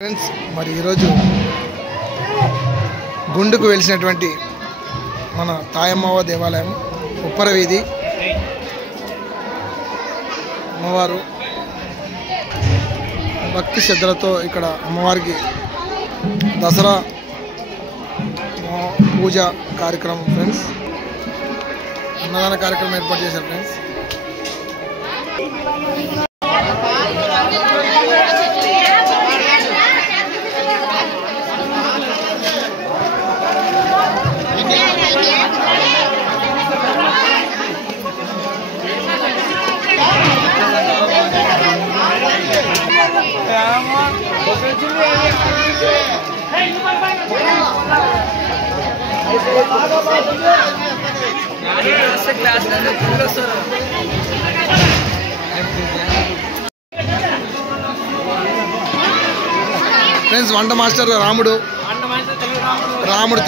Friends మరి ఈరోజు గుండుకు వెలిసినటువంటి మన తాయమ్మవ దేవాలయం ఉప్పర వీధి అమ్మవారు భక్తి శ్రద్ధలతో ఇక్కడ అమ్మవారికి దసరా పూజ కార్యక్రమం ఫ్రెండ్స్ అన్నదాన కార్యక్రమం ఏర్పాటు చేశారు ఫ్రెండ్స్. ఫ్రెండ్స్ వంట మాస్టర్ రాముడు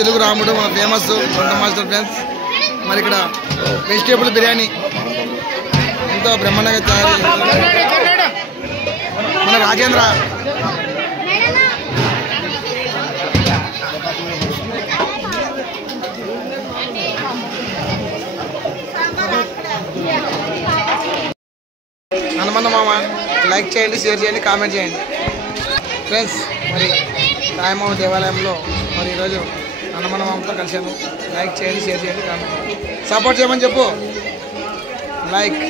తెలుగు రాముడు మన ఫేమస్ వంట మాస్టర్ ఫ్రెండ్స్. మరి ఇక్కడ వెజిటేబుల్ బిర్యానీ ఎంతో బ్రహ్మాండంగా తయారు చేశారు మన రాజేంద్ర. హనుమన్న మామ లైక్ చేయండి, షేర్ చేయండి, కామెంట్ చేయండి ఫ్రెండ్స్. మరి తాయమ్మ దేవాలయంలో మరి ఈరోజు హనుమన్న మామతో కలిసాను. లైక్ చేయండి, షేర్ చేయండి, కామెంట్ సపోర్ట్ చేయమని చెప్పు. లైక్